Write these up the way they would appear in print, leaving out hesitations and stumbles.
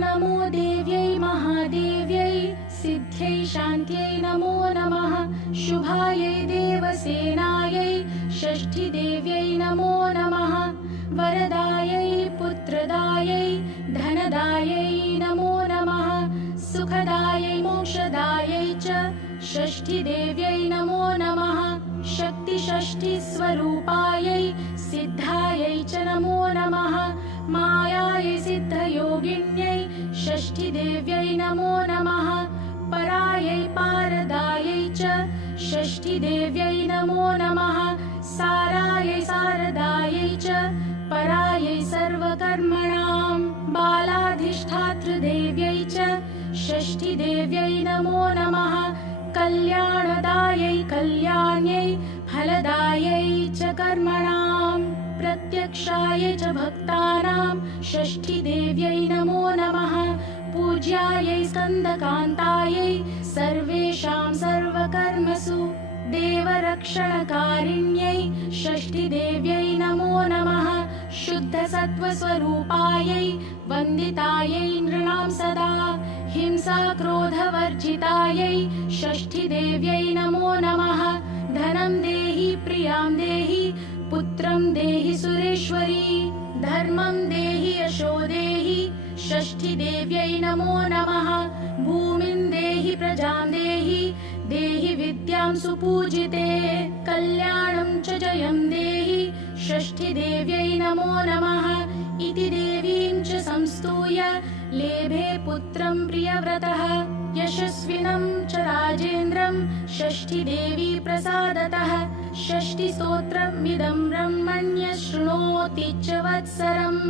नमो देव्यै महादेव्यै सिद्ध्यै शान्त्यै नमो नमः। शुभायै देवसेनायै षष्ठीदेव्यै नमो नमः। वरदायै पुत्रदायै धनदायै नमो नमः। सुखदायै मोक्षदायै च षष्ठीदेव्यै नमो नमः। शक्तिषष्ठीस्वरूपायै सिद्धायै च नमो नमः। मायायै सिद्धयोगिन्यै षष्ठीदेव्यै नमो नमः। परायै पारदायै च षष्ठीदेव्यै नमो नमः। सारायै शारदायै च परायै सर्वकर्मणां बालाधिष्ठातृदेव्यै च षष्ठीदेव्यै नमो नमः। कल्याणदायै कल्याण्यै फलदायै च कर्मणां प्रत्यक्षायै च भक्तानां षष्ठीदेव्यै नमो नमः। पूज्यायै स्कन्दकान्तायै सर्वेषां सर्वकर्मसु देवरक्षणकारिण्यै षष्ठीदेव्यै नमो नमः। शुद्धसत्त्वस्वरूपायै वन्दितायै नृणां सदा हिंसाक्रोधवर्जितायै षष्ठीदेव्यै नमो नमः। धनं देहि प्रियां देहि पुत्रं देहि सुरेश्वरी धर्मं देहि यशो देहि षष्ठीदेव्यै नमो नमः। भूमिं देहि प्रजां देहि देहि विद्यां सुपूजिते कल्याणं च जयं देहि षष्ठीदेव्यै नमो नमः। इति देवीं च संस्तूय लेभे पुत्रं प्रियव्रतः यशस्विनं च राजेन्द्रं षष्ठीदेवी प्रसादतः। षष्ठीस्तोत्रमिदं ब्रह्मण्य शृणोति च वत्सरम्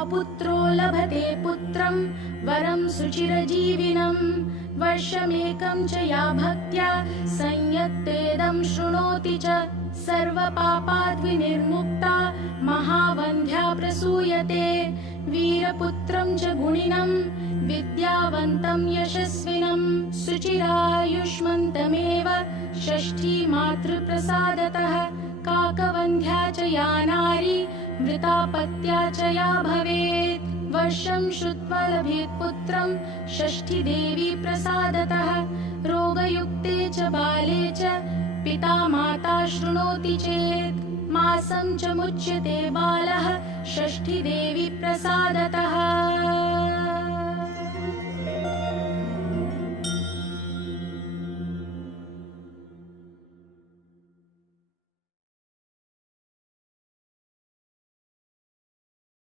अपुत्रो लभते पुत्रं वरं सुचिरजीविनं। वर्षमेकं च या भक्त्या संयत्तेदं शृणोति च सर्वपापाद्विनिर्मुक्ता महावन्ध्या प्रसूयते। वीरपुत्रं च गुणिनं विद्यावन्तं यशस्विनं सुचिरायुष्मन्तमेव षष्ठी मातृप्रसादतः। काकवन्ध्या च या नारी मृतापत्या च या भवेत् वर्षं श्रुत्वा लभेत् पुत्रं षष्ठीदेवी प्रसादतः। रोगयुक्ते च बाले च पिता माता शृणोति चेत् मासं च मुच्यते बालः षष्ठीदेवी प्रसादतः।